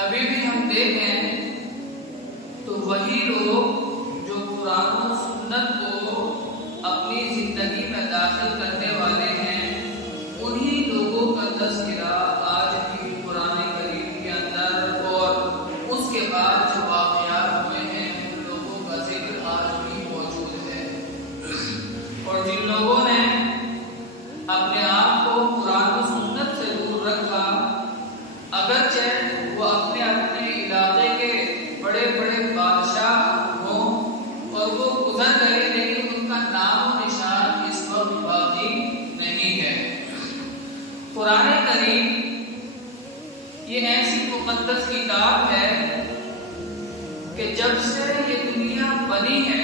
ابھی بھی ہم دیکھیں تو وہی لوگ جو قرآن و سنت کو اپنی زندگی میں داخل کرنے والے ہیں، انہی لوگوں کا تذکرہ آج بھی قرآن کریم کے اندر اور اس کے بعد جو واقعات ہوئے ہیں ان لوگوں کا ذکر آج بھی موجود ہے۔ اور جن لوگوں نے اپنے آپ کو قرآن و سنت سے دور رکھا، اگرچہ وہ اپنے علاقے کے بڑے بڑے بادشاہ ہوں اور وہ گزر گئے، لیکن ان کا نام و نشان اس وقت باقی نہیں ہے۔ قرآن کریم یہ ایسی مقدس کتاب ہے کہ جب سے یہ دنیا بنی ہے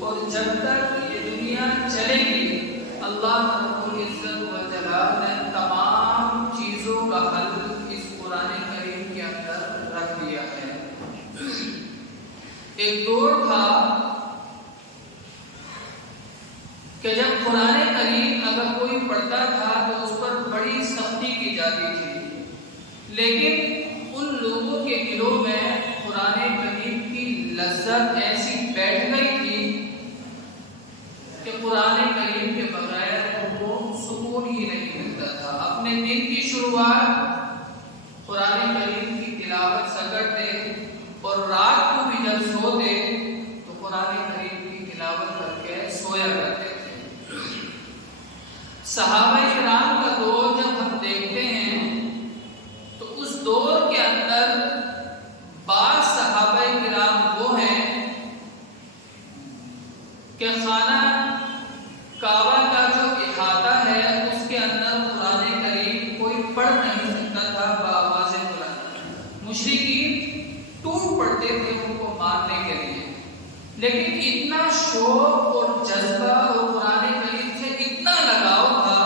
اور جب تک یہ دنیا چلے گی، اللہ رب العزت و جلال نے تمام چیزوں کا حل اس قرآن کریم کے اندر رکھ دیا ہے۔ ایک دور تھا کہ جب قرآن کریم اگر کوئی پڑھتا تھا تو اس پر بڑی سختی کی جاتی تھی، لیکن ان لوگوں کے دلوں میں قرآن کریم کی لذت ایسی بیٹھ گئی تھی کہ قرآن کریم کے بغیر ان کو سکون ہی نہیں ملتا تھا۔ اپنے دن کی شروعات قرآن کریم کی تلاوت سے کرتے اور رات کو بھی جب سوتے تو قرآن کریم کی تلاوت کر کے سویا کرتے تھے۔ صحابہ کرام کا دور جب ہم دیکھتے ہیں تو اس دور کے اندر بعض صحابہ کرام وہ ہیں کہ خانہ کعبہ کا جو احاطہ ہے اس کے اندر قرآن کریم کوئی پڑھ نہیں سکتا تھا بآواز بلند۔ مشرکین ٹوٹ پڑتے تھے ان کو مارنے کے لیے، لیکن اتنا شوق اور جذبہ اور قرآن کریم سے اتنا لگاؤ تھا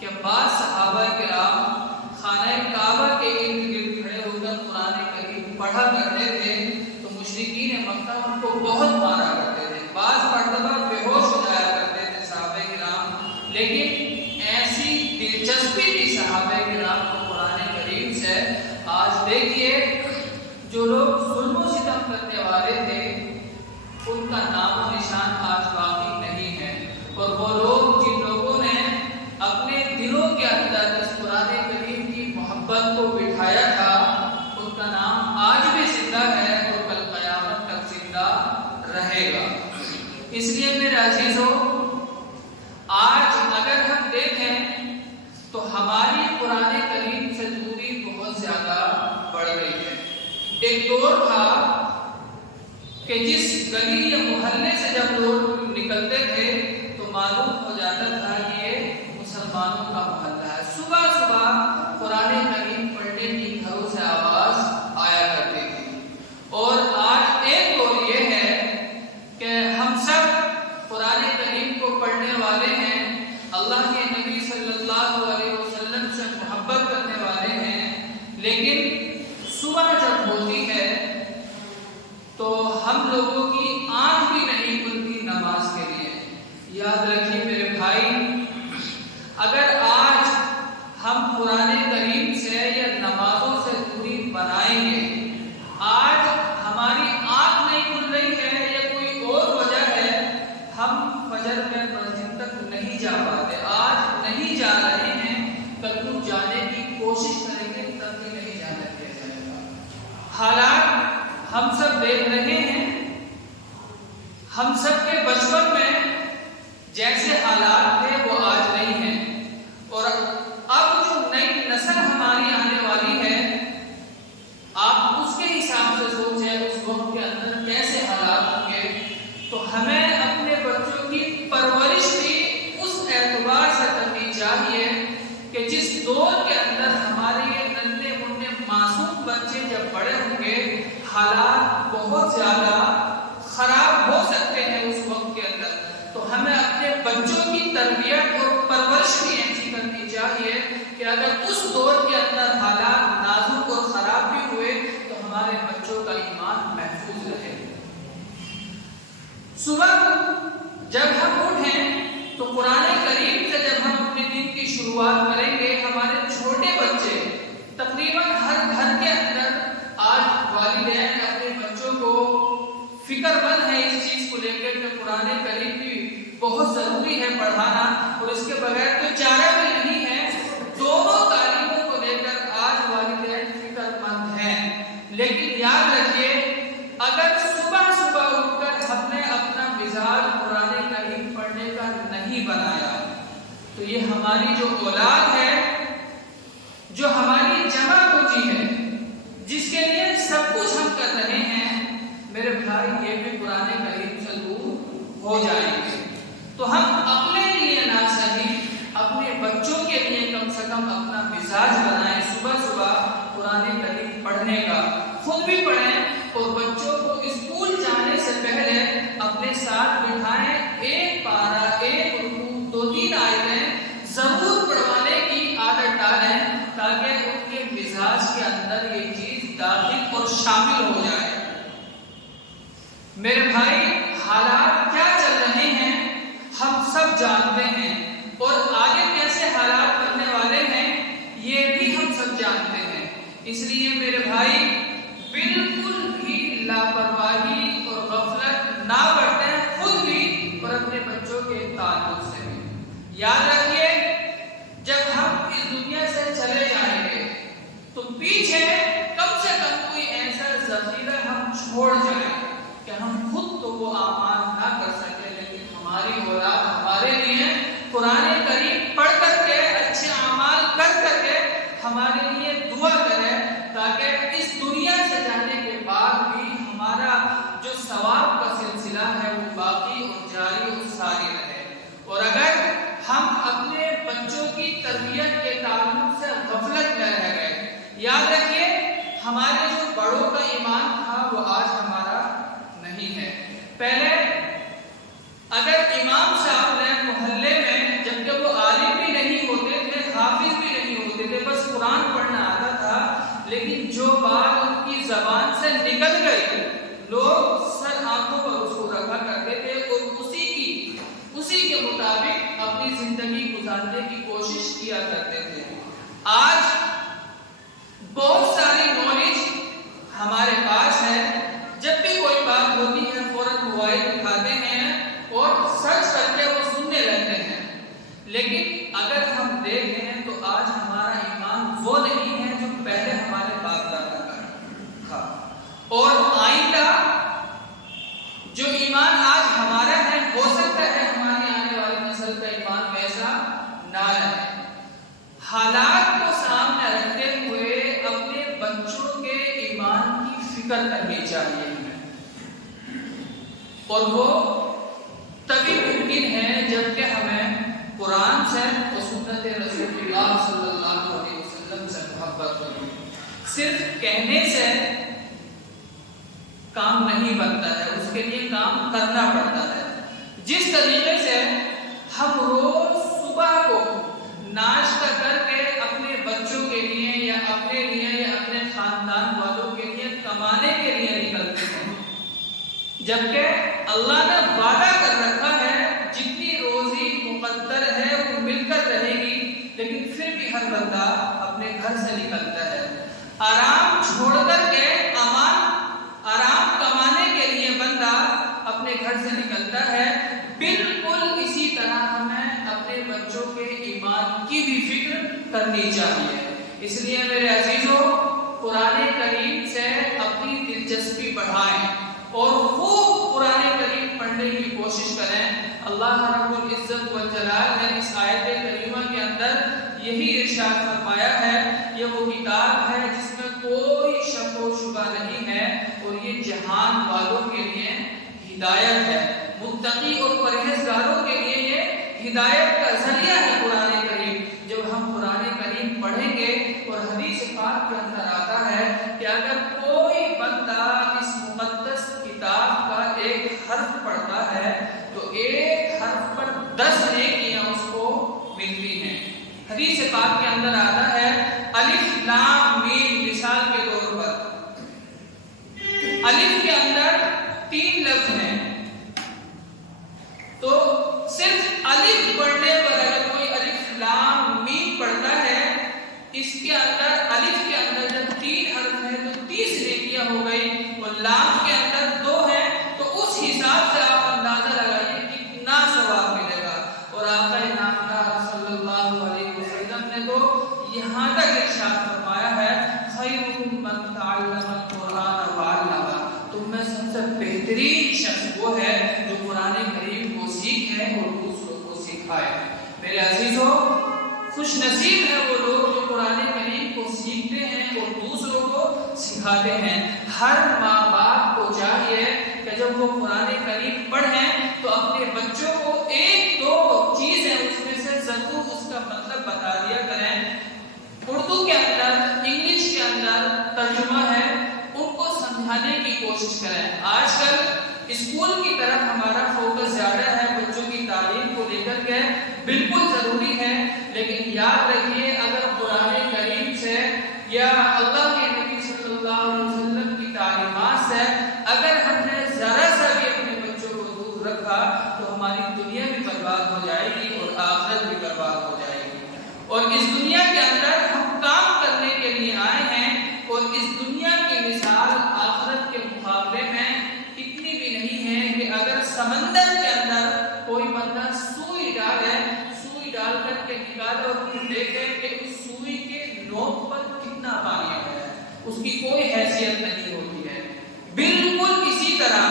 کہ بعض صحابہ کرام خانہ کعبہ کے ارد گرد کھڑے ہو کر قرآن کریم پڑھا کرتے تھے تو مشرکین مکہ ان کو بہت مارا کرتے تھے، بعض مرتبہ بے ہوش ہو جایا کرتے تھے صحابہ کرام، لیکن ایسی دلچسپی تھی صحابہ کرام کو قرآن کریم سے۔ آج دیکھیے جو لوگ ظلم و ستم کرنے والے تھے ان کا نام و نشان آج باقی نہیں ہے، اور وہ لوگ جن لوگوں نے اپنے دلوں کے اندر اس قرآن کریم کی محبت کو بٹھایا تھا ان کا نام آج بھی زندہ ہے اور کل قیامت تک زندہ رہے گا۔ اس لیے میرے عزیزوں، آج اگر ہم دیکھیں تو ہماری قرآن کریم سے دوری بہت زیادہ بڑھ گئی ہے۔ ایک دور تھا کہ جس گلی یا محلے سے جب لوگ نکلتے تھے تو معلوم ہو جاتا تھا کہ یہ مسلمانوں کا محلہ ہے۔ صبح صبح قرآن کریم پڑھنے کی گھروں سے آواز آیا کرتی تھی، اور آج ایک دور یہ ہے کہ ہم سب قرآن کریم کو پڑھنے والے ہیں، اللہ کے نبی صلی اللہ علیہ وسلم سے محبت کرنے والے ہیں، لیکن صبح جب ہوتی ہے تو ہم لوگوں کی آنکھ بھی نہیں کھلتی نماز کے لیے۔ یاد رکھیے میرے بھائی، اگر آج ہم قرآن کریم سے یا نمازوں سے دوری بنائیں گے، آج ہماری آنکھ نہیں کھل رہی ہے یا کوئی اور وجہ ہے، ہم فجر میں مسجد تک نہیں جا پاتے، آج نہیں جا رہے ہیں، کل کو جانے کی کوشش کریں گے تب بھی نہیں جانے دیا جائے گا۔ حالات ہم سب دیکھ رہے ہیں، ہم سب کے بچپن میں جیسے حالات تھے وہ آج نہیں ہیں، اور اب جو نئی نسل ہماری آنے والی ہے آپ اس کے حساب سے سوچیں اس وقت کے اندر کیسے حالات ہوں گے۔ تو ہمیں اپنے بچوں کی پرورش بھی اس اعتبار سے کرنی چاہیے کہ جس دور کے اندر ہمارے یہ ننھے منھے معصوم بچے جب بڑے ہوں گے حالات بہت زیادہ خراب ہو سکتے ہیں اس وقت کے اندر، تو ہمیں اپنے بچوں کی تربیت اور پرورش بھی ایسی کرنی چاہیے کہ اگر اس دور کے اندر حالات نازک اور خراب بھی ہوئے تو ہمارے بچوں کا ایمان محفوظ رہے۔ صبح جب ہم اٹھیں تو قرآن کریم سے جب ہم اپنے دن کی شروعات کریں گے، ہمارے چھوٹے بچے تقریباً ہر گھر کے اندر پڑھانا اور اس کے بغیر تو چارہ بھی نہیں ہے. دونوں تعلیموں کو لے کر آج والدین فکر مند ہیں. لیکن یاد رکھیے اگر صبح صبح اٹھ کر ہم نے اپنا مزاج قرآن کریم پڑھنے کا نہیں بنایا تو یہ ہماری جو اولاد ہے، جو ہماری جمع پوجی ہے، جس کے لیے سب کچھ ہم کر رہے ہیں، میرے بھائی یہ بھی قرآن کریم سے دور ہو جائیں گے. تو ہم اپنے لیے نہ صحیح اپنے بچوں کے لیے کم سے کم اپنا مزاج بنائیں صبح صبح قرآن کریم پڑھنے کا. خود بھی پڑھیں اور بچوں کو اسکول جانے سے پہلے اپنے ساتھ بٹھائیں. ایک پارہ، ایک رکوع، 2-3 آیتیں ضرور پڑھوانے کی عادت ڈالیں تاکہ ان کے مزاج کے اندر یہ چیز داخل اور شامل ہو جائے. میرے بھائی حالات کیا چل رہے ہیں ہم سب جانتے ہیں، اور آگے کیسے حالات بننے والے ہیں یہ بھی ہم سب جانتے ہیں. اس لیے میرے بھائی بالکل بھی لاپرواہی اور غفلت نہ برتیں، خود بھی اور اپنے بچوں کے تعلق سے بھی. یاد رکھیے جب ہم اس دنیا سے چلے جائیں گے تو پیچھے کم سے کم کوئی ایسا ذخیرہ ہم چھوڑ جائیں کہ ہم خود تو وہ اعمال نہ کر سکے لیکن ہماری اولاد ہمارے لیے قرآن کریم پڑھ کر کے اچھے اعمال کر کے ہمارے لیے دعا کرے تاکہ اس دنیا سے جانے کے بعد بھی ہمارا جو ثواب کا سلسلہ ہے وہ باقی اور جاری اور ساری رہے. اور اگر ہم اپنے بچوں کی تربیت کے تعلق سے غفلت میں رہ گئے، یاد رکھیے ہمارے جو بڑوں کا ایمان تھا وہ آج ہمارا نہیں ہے. پہلے اگر امام صاحب نے محلے میں جبکہ وہ عالم بھی نہیں ہوتے تھے، حافظ بھی نہیں ہوتے تھے، بس قرآن پڑھنا آتا تھا، لیکن جو بات ان کی زبان سے نکل گئی لوگ سر آنکھوں پر اس کو رکھا کرتے تھے اور اسی کے مطابق اپنی زندگی گزارنے کی کوشش کیا کرتے تھے. آج بہت ساری نالج ہمارے پاس ہے، جب بھی کوئی بات ہوتی ہے فوراً موبائل اٹھاتے ہیں اور سرچ کر کے وہ سننے لگتے ہیں. لیکن اگر ہم دیکھیں تو آج ہمارا ایمان وہ نہیں ہے جو پہلے ہمارے باپ دادا کا تھا، اور آئندہ جو ایمان آج ہمارا ہے ہو سکتا ہے ہماری آنے والی نسل کا ایمان ویسا نہ رہے. حالات کو سامنے رکھتے ہوئے اپنے بچوں کے ایمان کی فکر کرنی چاہیے ہمیں، اور وہ تبھی ممکن ہے جبکہ ہمیں قرآن سے اور سنت رسول اللہ صلی اللہ علیہ وسلم سے محبت ہو. صرف کہنے سے کام نہیں بنتا ہے، اس کے لیے کام کرنا پڑتا ہے. جس طریقے سے ہم روز صبح کو ناشتہ کر کے اپنے بچوں کے لیے یا اپنے لیے یا اپنے خاندان والوں کے لیے کمانے کے لیے نکلتے ہیں، جبکہ اللہ نے وعدہ کر رکھا ہے جتنی روزی مقدر ہے وہ مل کر رہے گی، لیکن پھر بھی ہر بندہ اپنے گھر سے نکلتا ہے. آرام چھوڑ کر کے آرام کمانے کے لیے بندہ اپنے گھر سے نکلتا ہے. بالکل اسی طرح ہمیں اپنے بچوں کے ایمان کی بھی فکر کرنی چاہیے. اس لیے میرے عزیزوں قرآن کریم سے اپنی دلچسپی بڑھائیں اور خوب قرآن کریم پڑھنے کی کوشش کریں. اللہ رب العزت والجلال نے اس آیت کریمہ کے اندر یہی ارشاد فرمایا ہے، یہ وہ کتاب ہے جس میں کوئی شک و شبہ نہیں ہے اور یہ جہان والوں کے لیے ہدایت ہے. متقی اور پرہیزگاروں کے لیے یہ ہدایت کا ذریعہ ہے قرآن کریم. جب ہم قرآن کریم پڑھیں گے اور حدیث پاک کے اندر آتا ہے کہ اگر کوئی بندہ اس مقدس کتاب کا ایک حرف پڑھتا ہے تو ایک حرف پر 10 نیکیاں اس کو ملتی ہیں. حدیث پاک کے اندر آتا ہے الف لام میم، مثال کے طور پر الف کے اندر 3 لفظ ہیں، تو صرف الف پڑھنے پر اگر کوئی الف لام میم پڑھتا ہے، اس کے اندر الف کے اندر جب 3 حرف ہیں تو 30 نیکیاں ہو گئی، اور لام کے اندر 2 ہیں تو اس حساب سے آپ اندازہ لگائیے کتنا ثواب ملے گا. اور بہترین شخص وہ ہے جو قرآن کریم کو سیکھے اور دوسروں کو سکھائے۔ میرے عزیزوں، خوش نصیب ہے وہ لوگ جو قرآن کریم کو سیکھتے ہیں اور دوسروں کو سکھاتے ہیں۔ ہر ماں باپ کو چاہیے کہ جب وہ قرآن کریم پڑھیں تو اپنے بچوں کو ایک دو چیزیں اس میں سے ضرور اس کا مطلب بتا دیا کریں۔ اردو کے اندر، انگلش کے اندر ترجمہ ہے، ان کو سمجھانے کی کوشش کریں۔ آج کل اسکول کی طرف ہمارا فوکس زیادہ ہے بچوں کی تعلیم کو لے کر کے، بالکل ضروری ہے، لیکن یاد رکھیے اگر قرآن کریم سے یا اللہ کے نبی صلی اللہ علیہ وسلم کی تعلیمات سے اگر ہم نے ذرا سا بھی اپنے بچوں کو دور رکھا تو ہماری دنیا بھی برباد ہو جائے گی اور آخرت بھی برباد ہو جائے گی۔ اور اس دنیا کے اندر ہم کام کرنے کے لیے آئے ہیں اور اس دنیا کی مثال آخرت کے مقابلے میں اتنی بھی نہیں ہے کہ اگر سمندر کے اندر کوئی بندہ سوئی ڈال کر کے نکالے اور پھر دیکھے کہ اس سوئی کے نوک پر کتنا پانی آیا ہے، اس کی کوئی حیثیت نہیں ہوتی ہے۔ بالکل اسی طرح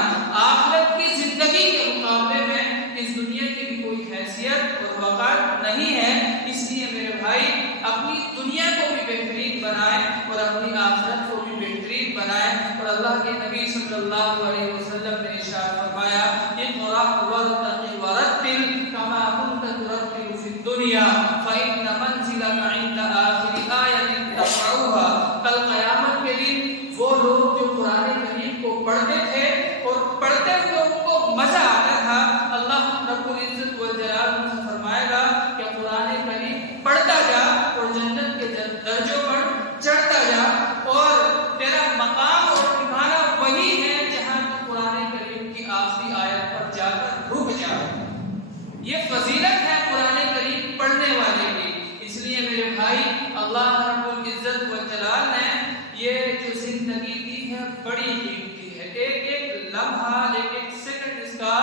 آخرت کی زندگی کے مقابلے میں اس دنیا کی بھی کوئی حیثیت اور وقار نہیں ہے۔ اس لیے میرے بھائی اپنی دنیا کو بھی بہترین بنائیں اور اپنی آخرت کو بھی بہترین بنائیں۔ اور اللہ کے نبی صلی اللہ علیہ وسلم نے ارشاد فرمایا، اقرأ وارتقِ ورتل كما كنت ترتل في الدنيا فإن منزلك عند آخر آية تقرأها۔ کل قیامت کے دن وہ لوگ جو قرآن کریم کو پڑھتے تھے اور پڑھتے ہوئے ان کو مزہ آتا تھا، اللہ رب العزت والجلال ان سے فرمائے گا کہ قرآن کریم پڑھتا جا اور جنت کے درجوں پر چڑھتا جا، اور تیرا مقام اور ٹھکانہ وہی ہے جہاں تو قرآن کریم کی آخری آیت پر جا کر رک جا۔ یہ فضیلت ہے قرآن کریم پڑھنے والے کی۔ اس لیے میرے بھائی اللہ رب العزت والجلال نے یہ جو زندگی دی ہے بڑی قیمتی ہے، ایک ایک لمحہ، ایک ایک سیکنڈ اس کا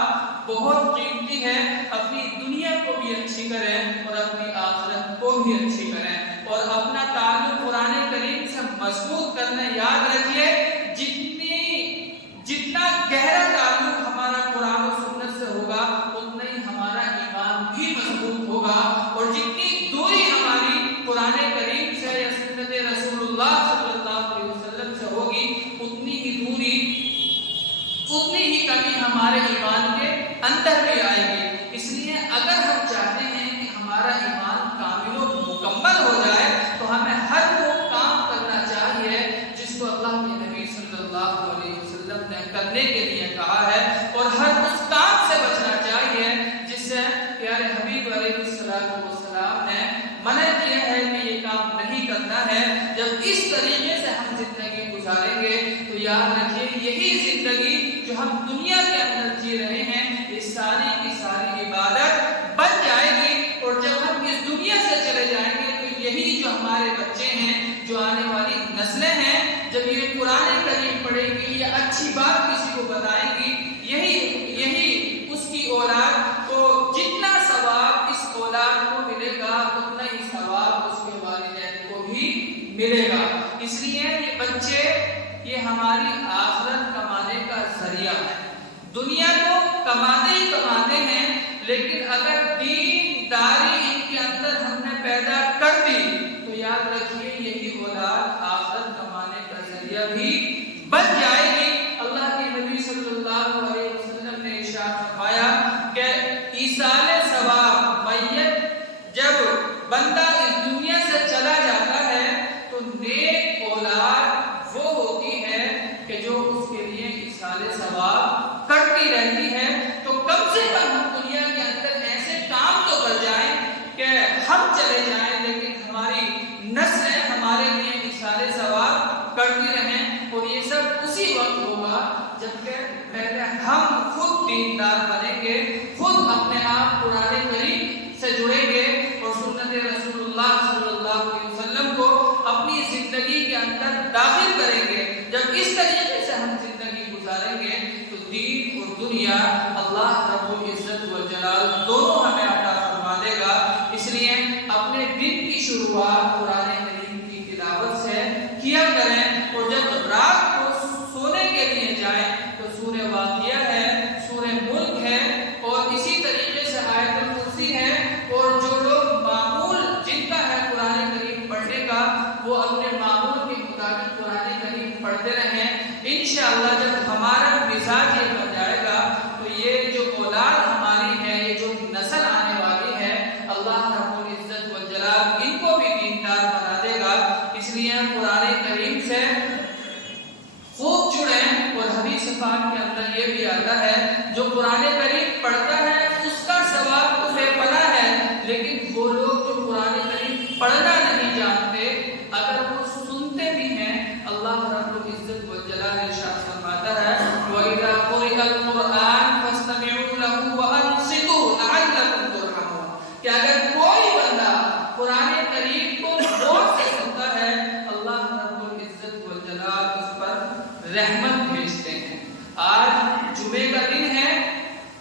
بہت قیمتی ہے۔ اپنی دنیا کو بھی اچھی کریں اور اپنی آخرت کو بھی اچھی کریں اور اپنا تعلق قرآن کریم سے مضبوط کرنا یاد رکھیے۔ جتنا گہرا تعلق ہمارا قرآن و سنت سے ہوگا اتنا ہی ہمارا ایمان بھی مضبوط ہوگا، اور جتنی دوری ہماری قرآن کریم سے یا سنت رسول اللہ صلی اللہ علیہ وسلم سے ہوگی اتنی ہی دوری، اتنی ہی کمی ہمارے ایمان کے اندر بھی آئے گی۔ اس لیے اگر ہم چاہتے ہیں کہ ہمارا ایمان کامل و مکمل ہو جائے تو ہمیں ہر وہ کام کرنا چاہیے جس کو اللہ کے نبی صلی اللہ علیہ وسلم نے کرنے کے لیے کہا ہے، اور ہر اس کام سے بچنا چاہیے جس سے پیارے حبیب علیہ السلام نے منع کیا ہے کہ یہ کام نہیں کرنا ہے۔ جب اس طریقے سے ہم زندگی گزاریں گے تو یاد رکھیے یہی زندگی جو ہم دنیا کے اندر جی رہے ہیں یہ ساری کی ساری عبادت بن جائے گی، اور جب ہم اس دنیا سے چلے جائیں گے تو یہی جو ہمارے بچے ہیں، جو آنے والی نسلیں ہیں، جب یہ قرآن کریم پڑھے گی یا اچھی بات کسی کو بتائیں گی، یہی اس کی اولاد کو جتنا ثواب اس اولاد کو ملے گا اتنا ہی ثواب اس کے والدین کو بھی ملے گا۔ اس لیے یہ بچے یہ ہماری آخرت کمانے کا ذریعہ ہے۔ دنیا کو کماتے ہی کماتے ہیں، لیکن اگر دین داری ان کے اندر ہم نے پیدا کر دی تو یاد رکھیے یہی اولاد آخرت کمانے کا ذریعہ بھی بن جائے گی۔ اللہ کے نبی صلی اللہ علیہ وسلم نے ارشاد فرمایا کہ ایصال ثواب میت جب بندہ اس دنیا سے چلا جاتا ہے تو نیک اولاد وہ ہوتی ہے کہ جو اس کے لیے ایصال ثواب کرتی رہتی ہے۔ تو کم سے کم ہم دنیا کے اندر ایسے کام تو کر جائیں کہ ہم چلے جائیں لیکن ہماری نسلیں ہمارے لیے ایصال ثواب کرتی رہیں، اور یہ سب اسی وقت ہوگا جبکہ پہلے ہم خود دیندار بنیں گے، خود اپنے آپ قرآن کریم سے جڑیں گے اور سنت رسول اللہ صلی اللہ علیہ وسلم کو اپنی زندگی کے اندر داخل کریں گے۔ جب اس طریقے سے ہم زندگی گزاریں گے تو دین اور دنیا اللہ رب العزت والجلال دونوں ہمیں عطا فرما دے گا۔ اس لیے اپنے دن کی شروعات قرآن کریم کی تلاوت سے کیا کریں، اور جب رات کو سونے کے لیے جائیں تو سورہ واقعہ وہ اپنے معمول کے مطابق قرآن کریم پڑھتے رہیں. انشاءاللہ جب ہمارا مزاج یہ بن جائے گا تو یہ جو اولاد ہماری ہے، یہ جو نسل آنے والی ہے، اللہ رب العزت والجلال ان کو بھی دیندار بنا دے گا. اس لیے قرآن کریم سے خوب جڑیں. اور حدیث پاک کے اندر یہ بھی آتا ہے جو قرآن کریم پڑھتا ہے اس کا ثواب تو بے پناہ ہے، لیکن وہ لوگ جو قرآن کریم پڑھنا نہیں جانتے اگر وہ سنتے بھی ہیں، اللہ رب العزت والجلال ارشاد فرماتا ہے وَإِذَا قُرِئَ الْقُرْآنُ فَاسْتَمِعُوا لَهُ وَأَنصِتُوا لَعَلَّكُمْ تُرْحَمُونَ. کہ اگر کوئی بندہ قرآن کریم کو غور سے سنتا ہے اللہ رب العزت والجلال اس پر رحمت بھیجتے ہیں. آج جمعے کا دن ہے،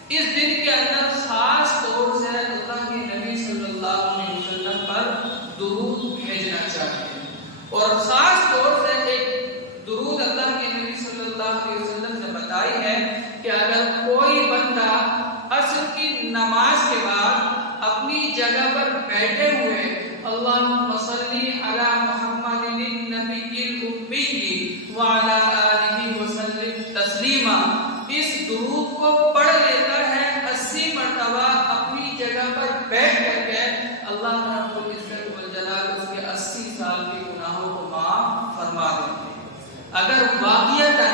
اس دن کے اندر خاص طور سے اللہ کے نبی صلی اللہ علیہ وسلم پر درود بھیجنا چاہیے. اور خاص طور سے ایک درود اللہ کے نبی صلی اللہ علیہ وسلم نے بتائی ہے کہ اگر کوئی بندہ عصر کی نماز کے بعد اپنی جگہ پر بیٹھے ہوئے اللہم صلی علی محمد النبی الامی وعلی آلہ وسلم تسلیما، اس درود کو پڑھ لیتا ہے 80 مرتبہ اپنی جگہ پر بیٹھ کر کے، اللہ رب العزت والجلال اس کے 80 سال کے گناہوں کو معاف فرما دیں گے. اگر واقعتاً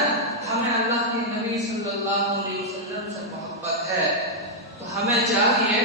ہمیں اللہ کے نبی صلی اللہ علیہ وسلم سے محبت ہے تو ہمیں چاہیے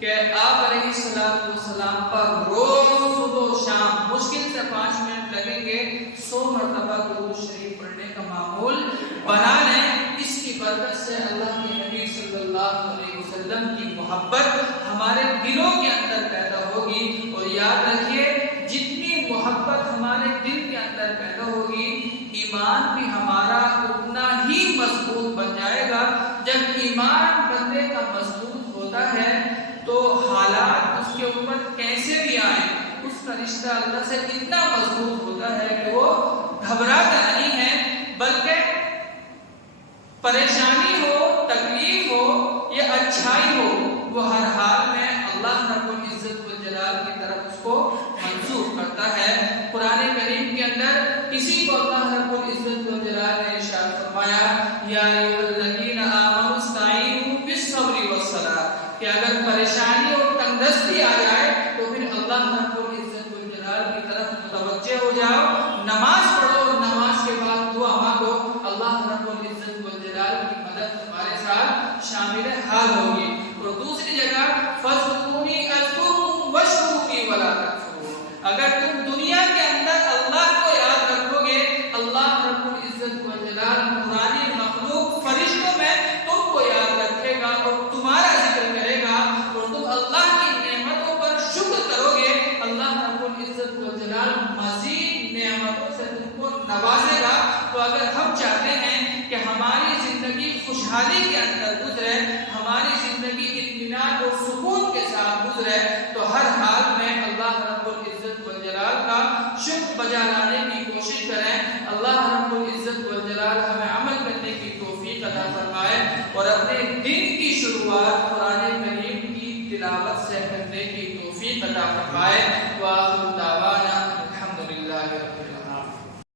کہ آپ علیہ السلام پر روز صبح و شام مشکل سے 5 منٹ لگیں گے 100 مرتبہ درود شریف پڑھنے کا معمول بنا لیں. اس کی برکت سے اللہ کے نبی صلی اللہ علیہ وسلم کی محبت ہمارے دلوں کے اندر پیدا ہوگی. اور یاد رکھیے جتنی محبت ہمارے دل کے اندر پیدا ہوگی ایمان بھی ہمارا اتنا ہی مضبوط بن جائے گا. جب ایمان بندے کا مضبوط ہوتا ہے تو حالات اس کے اوپر کیسے بھی آئیں اس کا رشتہ اللہ سے اتنا مضبوط ہوتا ہے کہ وہ گھبراتا نہیں ہے، بلکہ پریشانی ہو، تکلیف ہو یا اچھائی ہو، وہ ہر حال میں اللہ رب العزت والجلال کی طرف اس کو منسوخ کرتا ہے. قرآن کریم کے اندر کسی کو اللہ رب العزت والجلال نے ارشاد فرمایا یا ایھا الذین آمنوا استعینوا بالصبر والصلاۃ، کہ اگر پریشانی اور تنگدستی آ جائے تو پھر اللہ رب العزت والجلال کی طرف متوجہ ہو جاؤ، نماز پڑھو اور نماز کے بعد دعا مانگو، اللہ رب العزت والجلال کی مدد تمہارے ساتھ شامل حال ہوگی. اور دوسری جگہ فَاذْكُرُونِی اذْکُرْکُم وَاشْکُرُوا وَلَا تَکْفُرُونَ، اگر تم دنیا کے اندر اللہ کو یاد رکھو گے اللہ رب العزت والجلال پرانی مخلوق فرشتوں میں تم کو یاد رکھے گا اور تمہارا ذکر کرے گا اور تم اللہ کی نعمتوں پر شکر کرو گے، اللہ رب العزت والجلال مزید نعمتوں سے تم کو نوازے گا. تو اگر ہم چاہتے ہیں کہ ہماری زندگی خوشحالی کے اندر گزرے، ہماری زندگی اطمینان اور سکون کے ساتھ گزرے، تو ہر حال میں اللہ رب العزت والجلال کا شکر بجا لانے کی کوشش کریں. اللہ رب العزت والجلال ہمیں عمل کرنے کی توفیق عطا فرمائے اور اپنے دن کی شروعات قرآن کریم کی تلاوت سے کرنے کی توفیق عطا فرمائے.